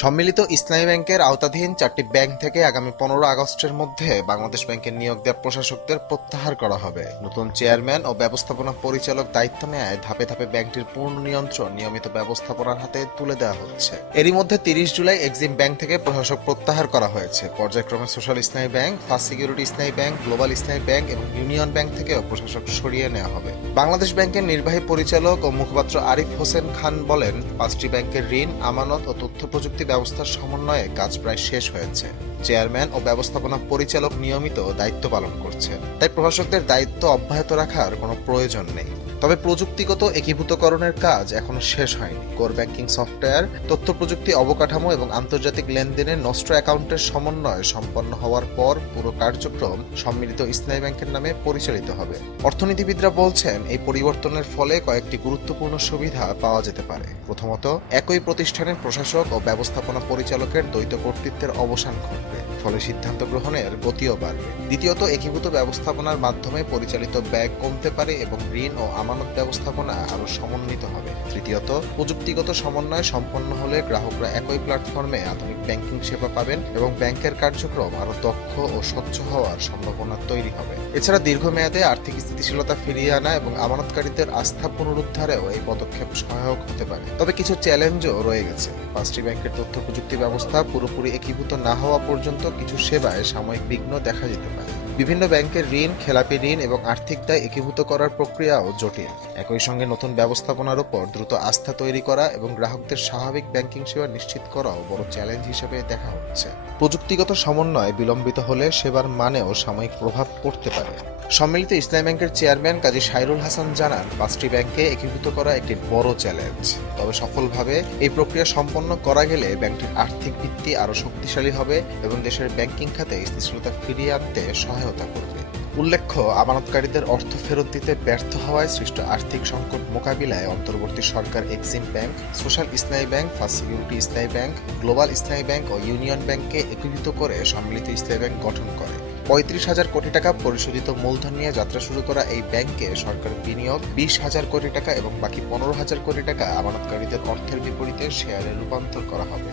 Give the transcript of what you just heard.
সম্মিলিত ইসলামী ব্যাংকের আওতাধীন 4টি ব্যাংক থেকে আগামী 15 আগস্টের মধ্যে বাংলাদেশ ব্যাংকের নিয়োগ দেওয়া প্রশাসকদের প্রত্যাহার করা হবে। নতুন চেয়ারম্যান ও ব্যবস্থাপনা পরিচালক দায়িত্ব নেয় ধাপে ধাপে ব্যাংকটির পূর্ণ নিয়ন্ত্রণ নিয়মিত ব্যবস্থাপনার হাতে তুলে দেওয়া হচ্ছে। এরই মধ্যে 30 জুলাই এক্সিম ব্যাংক থেকে প্রশাসক প্রত্যাহার করা হয়েছে। পর্যায়ক্রমে সোশ্যাল ইসলামী ব্যাংক, ফার্স্ট সিকিউরিটি ইসলামী ব্যাংক, গ্লোবাল ইসলামী ব্যাংক এবং ইউনিয়ন ব্যাংক থেকেও প্রশাসক সরিয়ে নেওয়া হবে। বাংলাদেশ ব্যাংকের নির্বাহী পরিচালক ও মুখপাত্র আরিফ হোসেন খান বলেন, 5টি ব্যাংকের ঋণ, আমানত ও তথ্য প্রযুক্তি ব্যবস্থার সমন্বয়ে কাজ প্রায় শেষ হয়েছে। চেয়ারম্যান ও ব্যবস্থাপনা পরিচালক নিয়মিত দায়িত্ব পালন করছেন, তাই প্রশাসকদের দায়িত্ব অব্যাহত রাখার কোনো প্রয়োজন নেই। তবে প্রযুক্তিগত একীভূতকরণের কাজ এখনো শেষ হয়নি। কোর ব্যাংকিং সফটওয়্যার, তথ্য প্রযুক্তি অবকাঠামো এবং আন্তর্জাতিক লেনদেনের নষ্ট অ্যাকাউন্টের সমন্বয় সম্পন্ন হওয়ার পর পুরো কার্যক্রম সম্মিলিত ইসলামী ব্যাংকের নামে পরিচালিত হবে। অর্থনীতিবিদরা বলছেন, এই পরিবর্তনের ফলে কয়েকটি গুরুত্বপূর্ণ সুবিধা পাওয়া যেতে পারে। প্রথমত, একই প্রতিষ্ঠানের প্রশাসক ও ব্যবস্থাপনা পরিচালকের দ্বৈত কর্তৃত্বের অবসান ঘটবে, ফলে সিদ্ধান্ত গ্রহণের গতিও বাড়বে। দ্বিতীয়ত, একীভূত ব্যবস্থাপনার মাধ্যমে পরিচালিত ব্যয় কমতে পারে এবং ঋণ ও আমানত ব্যবস্থাপনা আরও সমন্বিত হবে। তৃতীয়ত, প্রযুক্তিগত সমন্বয় সম্পন্ন হলে গ্রাহকরা একই প্ল্যাটফর্মে আধুনিক ব্যাংকিং সেবা পাবেন এবং ব্যাংকের কার্যক্রম আরও দক্ষ ও স্বচ্ছ হওয়ার সম্ভাবনা তৈরি হবে। এছাড়া দীর্ঘমেয়াদে আর্থিক স্থিতিশীলতা ফিরিয়ে আনা এবং আমানতকারীদের আস্থা পুনরুদ্ধারেও এই পদক্ষেপ সহায়ক হতে পারে। তবে কিছু চ্যালেঞ্জও রয়ে গেছে। 5টি ব্যাংকের তথ্য প্রযুক্তি ব্যবস্থা পুরোপুরি একীভূত না হওয়া পর্যন্ত কিছু সেবায় সাময়িক বিঘ্ন দেখা যেতে পারে। বিভিন্ন ব্যাংকের ঋণ, খেলাপি ঋণ এবং আর্থিক দায় একীভূত করার প্রক্রিয়াও জটিল। একই সঙ্গে নতুন ব্যবস্থাপনার উপর দ্রুত আস্থা তৈরি করা এবং গ্রাহকদের স্বাভাবিক ব্যাংকিং সেবা নিশ্চিত করাও বড় চ্যালেঞ্জ হিসেবে দেখা হচ্ছে। প্রযুক্তিগত সমন্বয় বিলম্বিত হলে সেবার মানেও সাময়িক প্রভাব পড়তে পারে। সম্মিলিত ইসলামী ব্যাংকের চেয়ারম্যান কাজী সাইরুল হাসান জানান, 5টি ব্যাংকে একীভূত করা একটি বড় চ্যালেঞ্জ। তবে সফলভাবে এই প্রক্রিয়া সম্পন্ন করা গেলে ব্যাংকটির আর্থিক ভিত্তি আরও শক্তিশালী হবে এবং দেশের ব্যাংকিং খাতে স্থিতিশীলতা ফিরিয়ে আনতে সহায়তা করবে। উল্লেখ্য, আমানতকারীদের অর্থ ফেরত দিতে ব্যর্থ হওয়ায় সৃষ্ট আর্থিক সংকট মোকাবিলায় অন্তর্বর্তী সরকার এক্সিম ব্যাংক, সোশ্যাল ইসলামী ব্যাংক, ফার্স্ট সিকিউরিটি ইসলামী ব্যাংক, গ্লোবাল ইসলামী ব্যাংক ও ইউনিয়ন ব্যাংককে একীভূত করে সম্মিলিত ইসলামী ব্যাংক গঠন করে। 35,000 কোটি টাকা পরিশোধিত মূলধন নিয়ে যাত্রা শুরু করা এই ব্যাংকে সরকার বিনিয়োগ 20,000 কোটি টাকা এবং বাকি 15,000 কোটি টাকা আমানতকারীদের অর্থের বিপরীতে শেয়ারে রূপান্তর করা হবে।